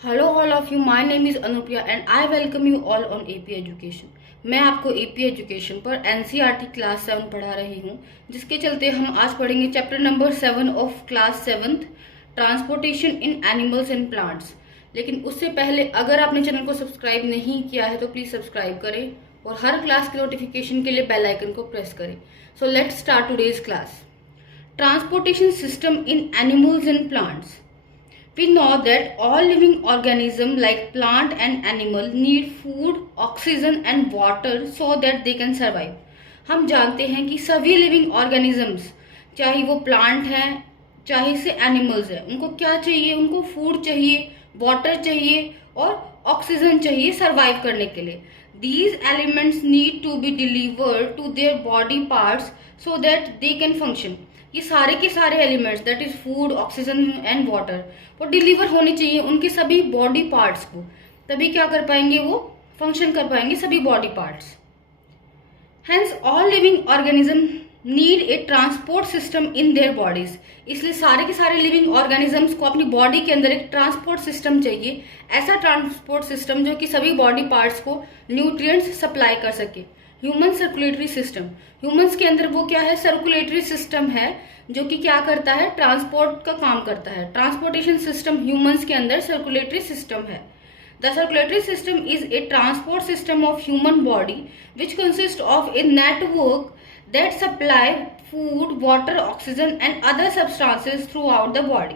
Hello all of you, my name is Anupriya and I welcome you all on AP education. मैं आपको AP education पर NCERT class 7 पढ़ा रही हूँ, जिसके चलते हम आज पढ़ेंगे chapter number 7 of class 7th, transportation in animals and plants. लेकिन उससे पहले अगर आपने चैनल को सब्सक्राइब नहीं किया है तो प्लीज़ सब्सक्राइब करें और हर क्लास के नोटिफिकेशन के लिए बेल आइकन को प्रेस करें। So let's start today's class. Transportation system in animals and plants. We know that all living organisms like plant and animal need food, oxygen and water so that they can survive. हम जानते हैं कि सभी living organisms, चाहे वो plant हैं चाहे से एनिमल्स हैं, उनको क्या चाहिए? उनको फूड चाहिए, वाटर चाहिए और ऑक्सीजन चाहिए सर्वाइव करने के लिए। These elements need to be delivered to their body parts so that they can function. ये सारे के सारे elements that is food, oxygen and water वो डिलीवर होने चाहिए उनके सभी बॉडी पार्ट्स को, तभी क्या कर पाएंगे? वो फंक्शन कर पाएंगे सभी body parts. Hence all living organism need a transport system in their bodies. इसलिए सारे के सारे लिविंग ऑर्गेनिजम्स को अपनी बॉडी के अंदर एक ट्रांसपोर्ट सिस्टम चाहिए, ऐसा ट्रांसपोर्ट सिस्टम जो कि सभी बॉडी पार्ट्स को न्यूट्रिएंट्स सप्लाई कर सके। ह्यूमन सर्कुलेटरी सिस्टम, ह्यूमंस के अंदर वो क्या है? सर्कुलेटरी सिस्टम है जो कि क्या करता है? ट्रांसपोर्ट का काम करता है। ट्रांसपोर्टेशन सिस्टम ह्यूमंस के अंदर सर्कुलेटरी सिस्टम है। The circulatory system is a transport system of human body which consist of a network that supply food, water, oxygen and other substances through out the body.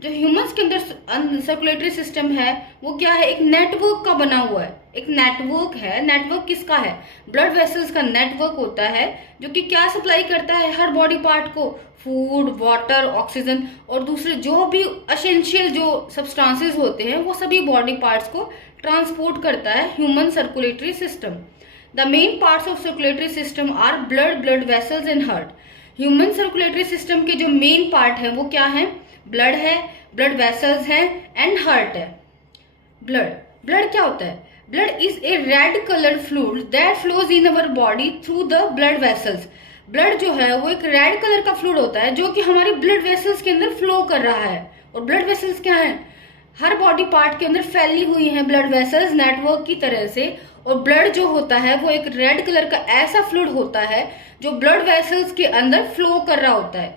जो humans के अंदर circulatory system है वो क्या है? एक network का बना हुआ है। एक नेटवर्क है। नेटवर्क किसका है? ब्लड वेसल्स का नेटवर्क होता है जो कि क्या सप्लाई करता है हर बॉडी पार्ट को? फूड, वाटर, ऑक्सीजन और दूसरे जो भी एसेंशियल जो सब्सटेंसेस होते हैं वो सभी बॉडी पार्ट्स को ट्रांसपोर्ट करता है human circulatory system. The main parts of circulatory system are blood, blood vessels and heart. Human circulatory system के जो मेन पार्ट है वो क्या है? ब्लड है, ब्लड वेसल्स है एंड हार्ट है। ब्लड क्या होता है? Blood is a red colour fluid that flows in our body through the blood vessels. Blood जो है वो एक रेड कलर का फ्लूइड होता है जो कि हमारे ब्लड वेसल्स के अंदर फ्लो कर रहा है। और ब्लड वेसल्स क्या है? हर बॉडी पार्ट के अंदर फैली हुई है ब्लड वेसल्स नेटवर्क की तरह से। और ब्लड जो होता है वो एक रेड कलर का ऐसा फ्लूइड होता है जो ब्लड वेसल्स के अंदर फ्लो कर रहा होता है।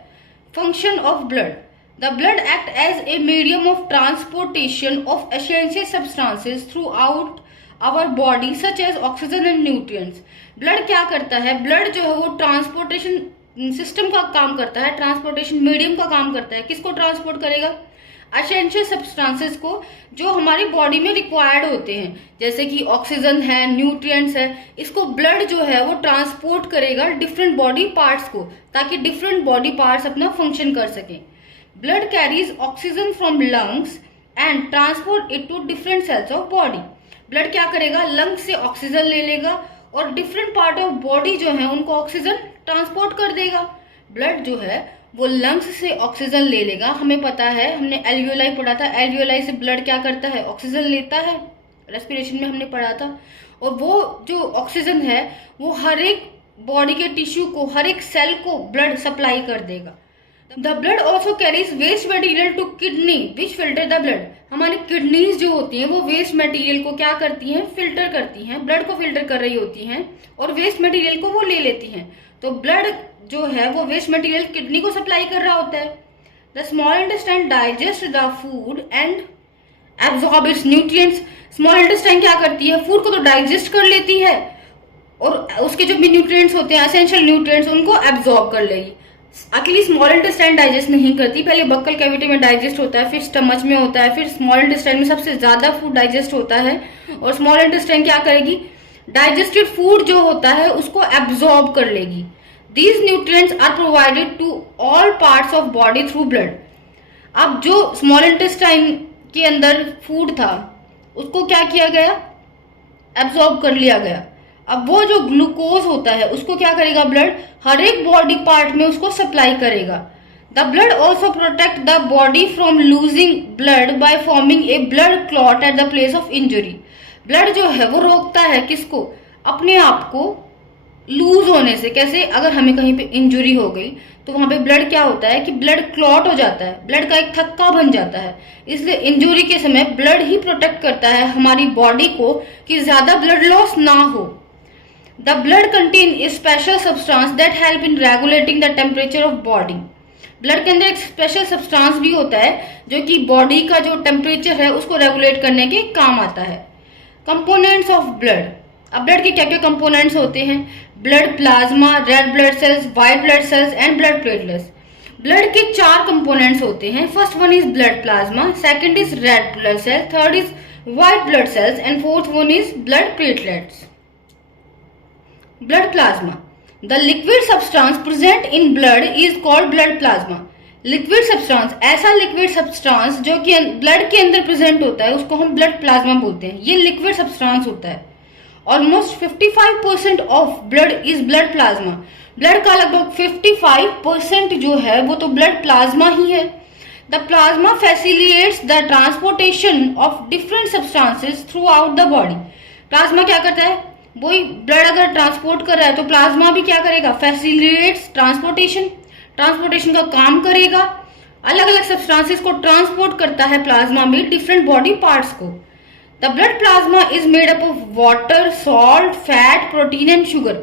Function of blood. The blood act as a medium of transportation of essential substances throughout our body such as oxygen and nutrients. Blood क्या करता है? ब्लड जो है वो ट्रांसपोर्टेशन सिस्टम का काम करता है, ट्रांसपोर्टेशन मीडियम का काम करता है। किसको ट्रांसपोर्ट करेगा? एसेंशियल सब्सटेंसेस को जो हमारी बॉडी में रिक्वायर्ड होते हैं, जैसे कि ऑक्सीजन है, न्यूट्रिएंट्स है। इसको ब्लड जो है वो ट्रांसपोर्ट करेगा डिफरेंट बॉडी पार्ट्स को, ताकि डिफरेंट बॉडी पार्ट्स अपना फंक्शन कर सकें। Blood carries oxygen from lungs and transport it to different cells of body. Blood क्या करेगा? लंग्स से ऑक्सीजन ले लेगा और डिफरेंट पार्ट ऑफ बॉडी जो है उनको ऑक्सीजन ट्रांसपोर्ट कर देगा। ब्लड जो है वो लंग्स से ऑक्सीजन ले लेगा। हमें पता है, हमने एल्वियोलाई पढ़ा था, एल्वियोलाई से ब्लड क्या करता है? ऑक्सीजन लेता है, रेस्पिरेशन में हमने पढ़ा था। और वो जो ऑक्सीजन है वो हर एक बॉडी के टिश्यू को, हर एक सेल को ब्लड सप्लाई कर देगा। The blood also carries waste material to kidney which filter the blood. हमारी किडनीज जो होती हैं वो वेस्ट मटेरियल को क्या करती हैं? फिल्टर करती हैं, ब्लड को फिल्टर कर रही होती हैं और वेस्ट मटेरियल को वो ले लेती हैं। तो ब्लड जो है वो वेस्ट मटेरियल किडनी को सप्लाई कर रहा होता है। The small intestine digest the food and absorb its nutrients. Small intestine क्या करती है? फूड को तो डाइजेस्ट कर लेती है और उसके जो भी न्यूट्रिएंट्स होते हैं, एसेंशियल न्यूट्रिएंट्स, उनको एब्जॉर्ब कर लेगी। अकेली स्मॉल इंटेस्टाइन डाइजेस्ट नहीं करती, पहले बक्कल कैविटी में डाइजेस्ट होता है, फिर स्टमच में होता है, फिर स्मॉल इंटेस्टाइन में सबसे ज्यादा फूड डाइजेस्ट होता है। और स्मॉल इंटेस्टाइन क्या करेगी? डाइजेस्टेड फूड जो होता है उसको एब्जॉर्ब कर लेगी। These nutrients are provided to all parts of body through blood. अब जो स्मॉल इंटेस्टाइन के अंदर फूड था उसको क्या किया गया? एब्जॉर्ब कर लिया गया। अब वो जो ग्लूकोज होता है उसको क्या करेगा? ब्लड हर एक बॉडी पार्ट में उसको सप्लाई करेगा। The blood also protect the body from losing blood by forming a blood clot at the place of injury. Blood जो है वो रोकता है किसको? अपने आप को लूज होने से। कैसे? अगर हमें कहीं पे इंजुरी हो गई तो वहां पे ब्लड क्या होता है कि ब्लड क्लॉट हो जाता है, ब्लड का एक थक्का बन जाता है। इसलिए इंजुरी के समय ब्लड ही प्रोटेक्ट करता है हमारी बॉडी को कि ज्यादा ब्लड लॉस ना हो। The blood contain a special substance that help in regulating the temperature of body. Blood के अंदर एक स्पेशल सब्सटेंस भी होता है जो कि बॉडी का जो टेम्परेचर है उसको रेगुलेट करने के काम आता है। Components of blood. अब ब्लड के क्या क्या कंपोनेंट्स होते हैं? Blood plasma, red blood cells, white blood cells and blood platelets. Blood के 4 कंपोनेंट्स होते हैं। First one is blood plasma, second is red blood cell, third is white blood cells and fourth one is blood platelets. Blood plasma. The liquid substance present in blood is called blood plasma. Liquid substance, ऐसा liquid substance जो कि blood के अंदर present होता है उसको हम blood plasma बोलते हैं। ये लिक्विड सब्सटेंस होता है। Almost 55% of blood is blood plasma. Blood का लगभग 55% जो है वो तो ब्लड प्लाज्मा ही है। The plasma facilitates the transportation of different substances through out the body. Plasma क्या करता है? वही ब्लड अगर ट्रांसपोर्ट कर रहा है तो प्लाज्मा भी क्या करेगा? फैसिलिटेट्स ट्रांसपोर्टेशन, ट्रांसपोर्टेशन का काम करेगा। अलग अलग सब्सटेंसेस को ट्रांसपोर्ट करता है प्लाज्मा में, डिफरेंट बॉडी पार्ट्स को। The blood plasma is made up of water, salt, fat, protein and sugar.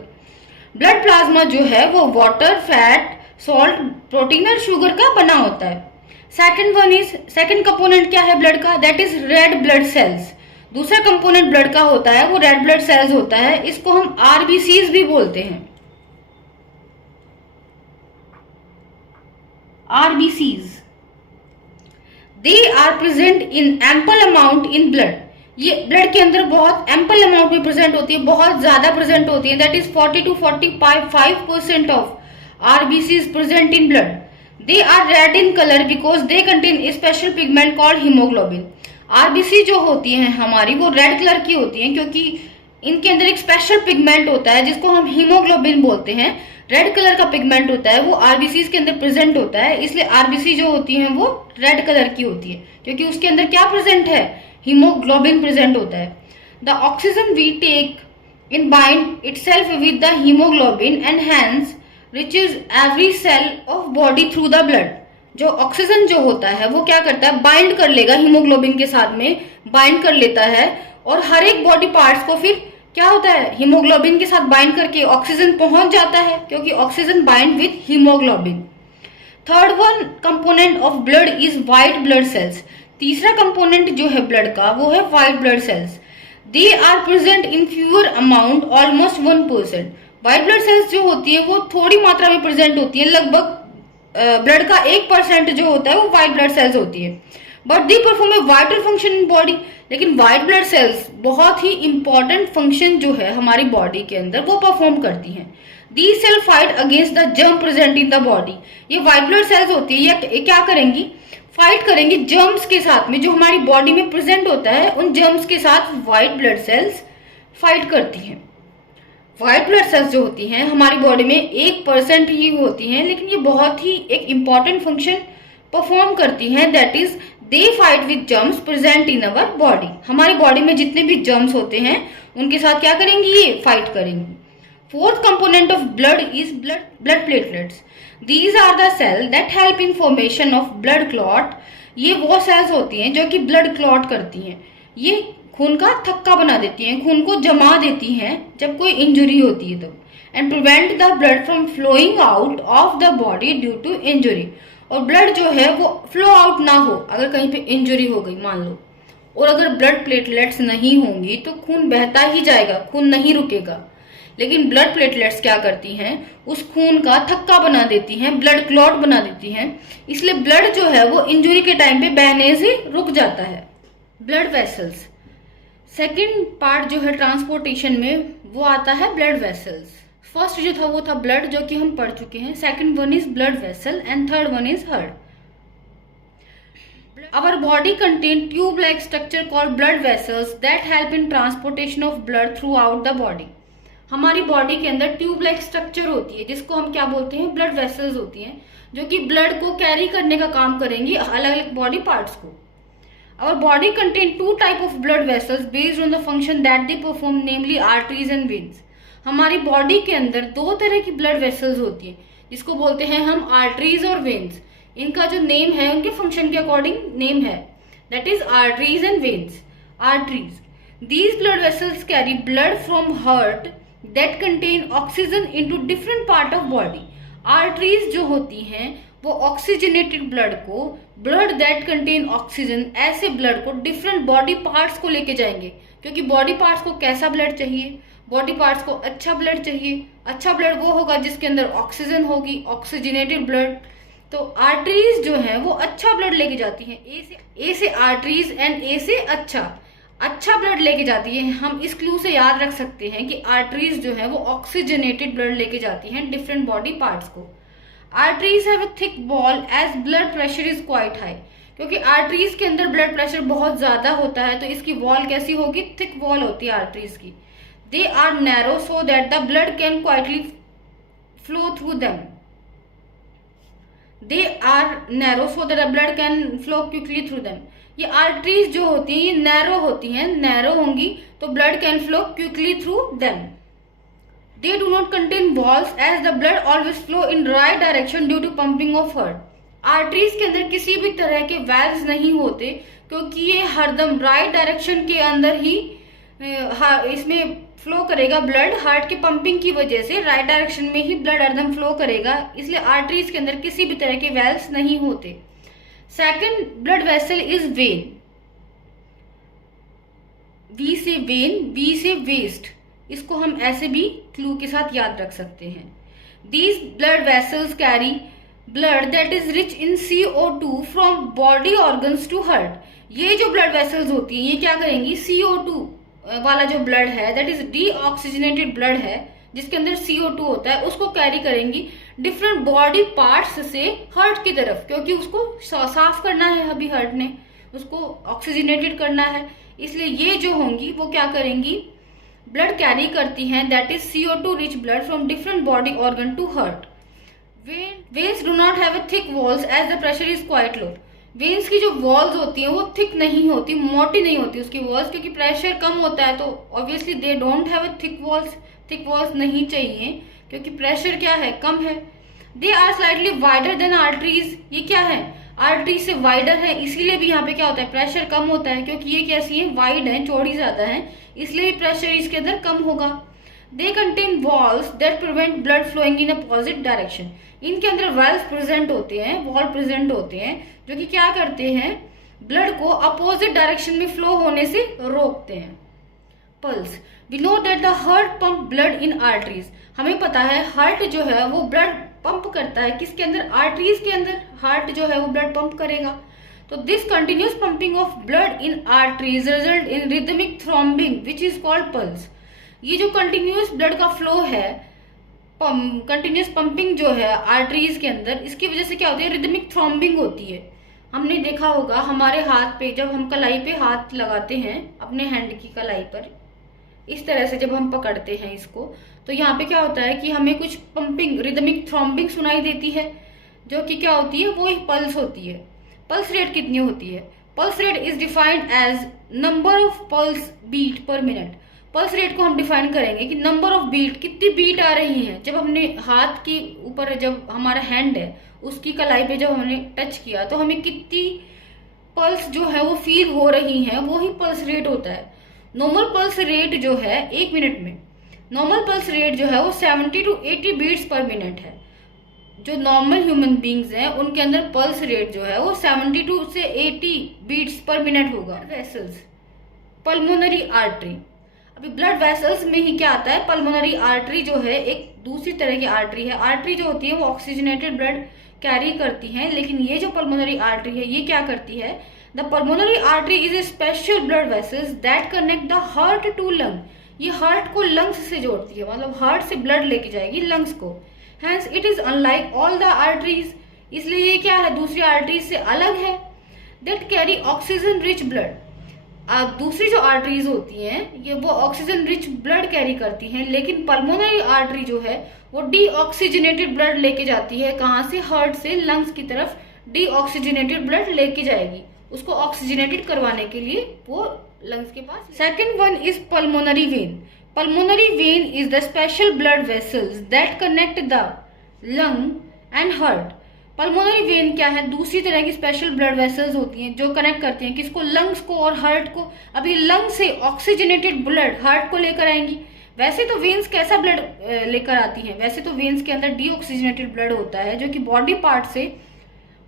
Blood plasma जो है वो वाटर, फैट, सॉल्ट, प्रोटीन और शुगर का बना होता है। सेकंड कंपोनेंट क्या है ब्लड का? That is red blood sales. दूसरा कंपोनेंट ब्लड का होता है वो रेड ब्लड सेल्स होता है। इसको हम आरबीसीज भी बोलते हैं। RBCs, they are present in ample amount in blood. ये ब्लड के अंदर बहुत एम्पल अमाउंट में प्रेजेंट होती है, बहुत ज्यादा प्रेजेंट होती है। That is 40 to 45% of RBCs present in blood. They are red in colour because they contain a special pigment called haemoglobin. RBC जो होती है हमारी वो रेड कलर की होती है क्योंकि इनके अंदर एक स्पेशल पिगमेंट होता है जिसको हम हीमोग्लोबिन बोलते हैं। रेड कलर का पिगमेंट होता है वो आरबीसी के अंदर प्रेजेंट होता है, इसलिए आरबीसी जो होती है वो रेड कलर की होती है क्योंकि उसके अंदर क्या प्रेजेंट है? हीमोग्लोबिन प्रेजेंट होता है। The oxygen we take in bind itself with the haemoglobin and hence reaches every cell of body through the blood. जो ऑक्सीजन जो होता है वो क्या करता है? बाइंड कर लेगा हीमोग्लोबिन के साथ में, बाइंड कर लेता है और हर एक बॉडी पार्ट्स को फिर क्या होता है? हीमोग्लोबिन के साथ बाइंड करके ऑक्सीजन पहुंच जाता है क्योंकि oxygen bind with haemoglobin. Third one component of blood is white blood cells. तीसरा कंपोनेंट जो है ब्लड का वो है white blood cells. They are present in fewer amount, almost 1%। White blood cells जो होती है वो थोड़ी मात्रा में प्रेजेंट होती है, लगभग ब्लड का 1% जो होता है वो व्हाइट ब्लड सेल्स होती है। But they perform a vital function in body. लेकिन व्हाइट ब्लड सेल्स बहुत ही इंपॉर्टेंट फंक्शन जो है हमारी बॉडी के अंदर वो परफॉर्म करती हैं। The cell fight against the germ present in the body. ये व्हाइट ब्लड सेल्स होती है, ये क्या करेंगी? फाइट करेंगी जर्म्स के साथ में, जो हमारी बॉडी में प्रेजेंट होता है उन जर्म्स के साथ व्हाइट ब्लड सेल्स फाइट करती हैं। व्हाइट ब्लड सेल्स जो होती हैं हमारी बॉडी में 1% ही होती हैं, लेकिन ये बहुत ही एक इंपॉर्टेंट फंक्शन परफॉर्म करती हैं। That is they fight with germs present in our body. हमारी बॉडी में जितने भी जर्म्स होते हैं उनके साथ क्या करेंगी? ये फाइट करेंगी। Fourth component of blood is blood platelets. These are the cell that help in formation of blood clot. ये वो सेल्स होती हैं जो कि ब्लड क्लॉट करती हैं। ये खून का थक्का बना देती हैं, खून को जमा देती हैं जब कोई इंजुरी होती है तब, and prevent the blood from flowing out of the body due to injury. और ब्लड जो है वो फ्लो आउट ना हो अगर कहीं पे इंजुरी हो गई मान लो, और अगर ब्लड प्लेटलेट्स नहीं होंगी तो खून बहता ही जाएगा, खून नहीं रुकेगा। लेकिन ब्लड प्लेटलेट्स क्या करती हैं? उस खून का थक्का बना देती हैं, ब्लड क्लॉट बना देती हैं, इसलिए ब्लड जो है वो इंजुरी के टाइम पे बहने से रुक जाता है। ब्लड वेसल्स, सेकेंड पार्ट जो है ट्रांसपोर्टेशन में वो आता है ब्लड वेसल्स। फर्स्ट जो था वो था ब्लड जो कि हम पढ़ चुके हैं, second one is blood vessel and third one is heart. Our body contain tube-like structure called blood vessels that help in transportation of blood throughout the body. हमारी बॉडी के अंदर ट्यूब लाइक स्ट्रक्चर होती है जिसको हम क्या बोलते हैं? ब्लड वेसल्स होती हैं, जो कि ब्लड को कैरी करने का काम करेंगी अलग अलग बॉडी पार्ट्स को। Our body contain two type of blood vessels based on the function that they perform, namely arteries and veins. हमारी बॉडी के अंदर दो तरह की ब्लड वेसल्स होती हैं, जिसको बोलते हैं हम आर्टरीज और वेन्स। इनका जो नेम है उनके फंक्शन के अकॉर्डिंग नेम है, that is arteries and veins. Arteries, these blood vessels carry blood from heart that contain oxygen into different part of body। Arteries जो होती हैं वो ऑक्सीजनेटेड ब्लड को, ब्लड दैट कंटेन ऑक्सीजन, ऐसे blood को different body parts को लेके जाएंगे। क्योंकि बॉडी पार्ट्स को कैसा ब्लड चाहिए? बॉडी पार्ट्स को अच्छा ब्लड चाहिए। अच्छा ब्लड वो होगा जिसके अंदर ऑक्सीजन होगी, ऑक्सीजनेटेड ब्लड। तो आर्टरीज जो है वो अच्छा ब्लड लेके जाती हैं। ए से आर्टरीज एंड ए से अच्छा ब्लड लेके जाती है। हम इस क्लू से याद रख सकते हैं कि आर्टरीज जो है वो ऑक्सीजनेटेड ब्लड लेके जाती हैं डिफरेंट बॉडी पार्ट्स को। Arteries have a thick wall as blood pressure is quite high. क्योंकि आर्टरीज के अंदर ब्लड प्रेशर बहुत ज्यादा होता है तो इसकी वॉल कैसी होगी? थिक वॉल होती है आर्टरीज की। They are narrow so that the blood can quietly flow through them. They are narrow so that the blood can flow quickly through them. ये आर्टरीज जो होती हैं ये नैरो होती हैं, नैरो होंगी तो blood can flow quickly through them. They do not contain walls as the blood always flow in right direction due to pumping of heart. Arteries के अंदर किसी भी तरह के वैल्व्स नहीं होते क्योंकि ये हरदम राइट डायरेक्शन के अंदर ही इसमें फ्लो करेगा ब्लड। हार्ट के पंपिंग की वजह से राइट डायरेक्शन में ही ब्लड हरदम फ्लो करेगा, इसलिए आर्टरीज के अंदर किसी भी तरह के वैल्व्स नहीं होते। Second blood vessel is vein. V से वेन, वी से वेस्ट। इसको हम ऐसे भी क्लू के साथ याद रख सकते हैं। These blood vessels carry blood that is rich in CO2 from body organs to heart. ये जो ब्लड वेसल्स होती हैं ये क्या करेंगी? CO2 वाला जो ब्लड है दैट इज डीऑक्सीजनेटेड ब्लड है जिसके अंदर CO2 होता है, उसको कैरी करेंगी डिफरेंट बॉडी पार्ट्स से हार्ट की तरफ, क्योंकि उसको साफ करना है, अभी हार्ट ने उसको ऑक्सीजनेटेड करना है। इसलिए ये जो होंगी वो क्या करेंगी? ब्लड कैरी करती हैं that is CO2 rich blood from different body organ to heart. Veins do not have a thick walls as the pressure is quite low. Veins की जो वॉल्स होती हैं वो थिक नहीं होती, मोटी नहीं होती उसकी वॉल्स, क्योंकि प्रेशर कम होता है तो obviously they don't have a thick walls. Thick walls नहीं चाहिए क्योंकि प्रेशर क्या है? कम है। They are slightly wider than arteries. ये क्या है? आर्टरी से वाइडर है, इसीलिए भी यहाँ पे क्या होता है? प्रेशर कम होता है, क्योंकि ये कैसी है? वाइड है, चौड़ी ज्यादा है, इसलिए प्रेशर इसके अंदर कम होगा। They contain walls that prevent blood flowing in a positive direction. इनके अंदर वॉल्स प्रेजेंट होते हैं, वॉल प्रेजेंट होते हैं जो कि क्या करते हैं? ब्लड को अपोजिट डायरेक्शन में फ्लो होने से रोकते हैं। Pulse, we know that the heart pump blood in arteries. हमें पता है हार्ट जो है वो ब्लड पंप करता है किसके अंदर? आर्टरीज के अंदर हार्ट जो है वो ब्लड पंप करेगा। तो this continuous pumping of blood in arteries result in rhythmic throbbing which is called pulse. ये जो कंटिन्यूस ब्लड का फ्लो है, कंटिन्यूस पंपिंग जो है आर्टरीज के अंदर, इसकी वजह से क्या होती है? रिदमिक थ्रॉम्बिंग होती है। हमने देखा होगा हमारे हाथ पे, जब हम कलाई पे हाथ लगाते हैं अपने हैंड की कलाई पर, इस तरह से जब हम पकड़ते हैं इसको, तो यहाँ पे क्या होता है कि हमें कुछ पंपिंग, रिदमिक थ्रॉम्बिंग सुनाई देती है, जो कि क्या होती है? वो एक पल्स होती है। पल्स रेट कितनी होती है? Pulse rate is defined as number of pulse beat per minute. Pulse rate को हम डिफाइन करेंगे कि नंबर ऑफ बीट, कितनी बीट आ रही है। जब हमने हाथ के ऊपर, जब हमारा हैंड है उसकी कलाई पे जब हमने टच किया तो हमें कितनी पल्स जो है वो फील हो रही है, वो ही पल्स रेट होता है। नॉर्मल पल्स रेट जो है 1 मिनट में, नॉर्मल पल्स रेट जो है वो 70 to 80 बीट्स पर मिनट है। जो नॉर्मल ह्यूमन बींग्स हैं उनके अंदर पल्स रेट जो है वो 72 से 80 बीट्स पर मिनट होगा। Vessels, pulmonary artery. अभी ब्लड वेसल्स में ही क्या आता है? पल्मोनरी आर्टरी जो है एक दूसरी तरह की आर्टरी है। आर्टरी जो होती है वो ऑक्सीजनेटेड ब्लड कैरी करती हैं, लेकिन ये जो पल्मोनरी आर्टरी है ये क्या करती है? The pulmonary artery is a special blood vessels that connect the heart to lung. ये हार्ट को लंग्स से जोड़ती है, मतलब हार्ट से ब्लड लेके जाएगी लंग्स को। Hence it is unlike all the arteries, इसलिए ये क्या है? दूसरी आर्टरीज से अलग है। That carry oxygen rich blood. अब दूसरी जो आर्टरीज होती हैं ये वो ऑक्सीजन रिच ब्लड कैरी करती हैं, लेकिन पल्मोनरी आर्टरी जो है वो डीऑक्सीजनेटेड ब्लड लेके जाती है। कहाँ से? हार्ट से लंग्स की तरफ डीऑक्सीजनेटेड ब्लड लेके जाएगी, उसको ऑक्सीजनेटेड करवाने के लिए वो लंग्स के पास। Second one is pulmonary vein. Pulmonary vein is the special blood vessels that connect the lung and heart. Pulmonary vein क्या है? दूसरी तरह की स्पेशल ब्लड वेसल्स होती हैं जो कनेक्ट करती हैं किसको? लंग्स को और हार्ट को। अभी लंग से ऑक्सीजनेटेड ब्लड हार्ट को लेकर आएंगी। वैसे तो वेन्स कैसा ब्लड लेकर आती हैं? वैसे तो वेन्स के अंदर डीऑक्सीजनेटेड ब्लड होता है जो कि बॉडी पार्ट से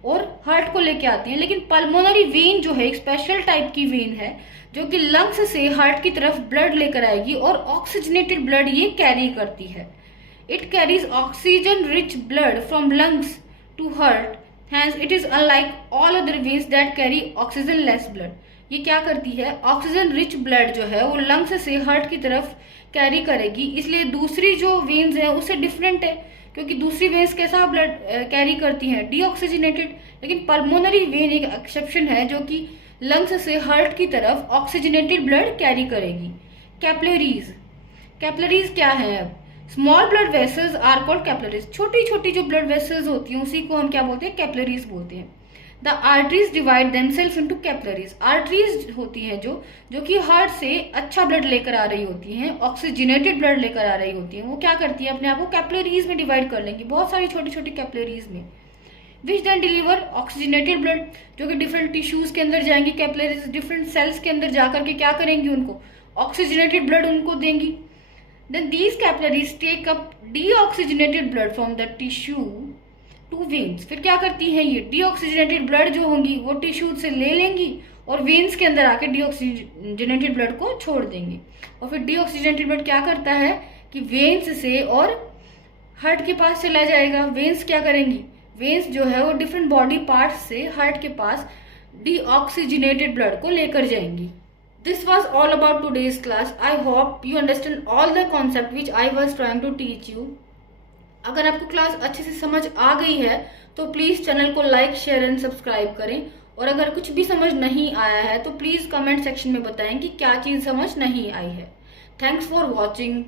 और हार्ट को लेके आती हैं, लेकिन पल्मोनरी वेन जो है एक स्पेशल टाइप की वेन है जो कि लंग्स से हार्ट की तरफ ब्लड लेकर आएगी और ऑक्सीजनेटेड ब्लड ये कैरी करती है। It carries oxygen rich blood from lungs to heart, hence it is unlike all other veins that carry oxygen less blood. ये क्या करती है? ऑक्सीजन रिच ब्लड जो है वो लंग्स से हार्ट की तरफ कैरी करेगी, इसलिए दूसरी जो वेन्स है उससे डिफरेंट है क्योंकि दूसरी वेन्स कैसा ब्लड कैरी करती हैं? डीऑक्सीजनेटेड। लेकिन पल्मोनरी वेन एक एक्सेप्शन है जो कि लंग्स से हार्ट की तरफ ऑक्सीजनेटेड ब्लड कैरी करेगी। कैपिलरीज, कैपिलरीज क्या है? अब small blood vessels are called capillaries. छोटी छोटी जो ब्लड वेसल्स होती हैं उसी को हम क्या बोलते हैं? कैपिलरीज बोलते हैं। The arteries divide themselves into capillaries. Arteries होती हैं जो कि हार्ट से अच्छा ब्लड लेकर आ रही होती हैं, ऑक्सीजनेटेड ब्लड लेकर आ रही होती हैं, वो क्या करती है? अपने आप को कैपिलरीज में डिवाइड कर लेंगी, बहुत सारी छोटी छोटी कैपिलरीज में, which then deliver oxygenated blood, जो कि डिफरेंट टिश्यूज के अंदर जाएंगी। कैपिलरीज डिफरेंट सेल्स के अंदर जाकर के क्या करेंगी? उनको ऑक्सीजनेटेड ब्लड उनको देंगी। Then these capillaries take up deoxygenated blood from the tissue to veins. फिर क्या करती हैं? ये डीऑक्सीजनेटेड ब्लड जो होंगी वो टिश्यू से ले लेंगी और वेन्स के अंदर आके डीऑक्सीजनेटेड ब्लड को छोड़ देंगे। और फिर डीऑक्सीजनेटेड ब्लड क्या करता है कि वेन्स से और हार्ट के पास चला जाएगा। वेन्स क्या करेंगी? वेन्स जो है वो डिफरेंट बॉडी पार्ट्स से हार्ट के पास डीऑक्सीजनेटेड ब्लड को लेकर जाएंगी। This was all about today's class. I hope you understand all the concept which I was trying to teach you. अगर आपको क्लास अच्छे से समझ आ गई है तो प्लीज़ चैनल को लाइक, शेयर एंड सब्सक्राइब करें। और अगर कुछ भी समझ नहीं आया है तो प्लीज़ कमेंट सेक्शन में बताएं कि क्या चीज़ समझ नहीं आई है। Thanks for watching.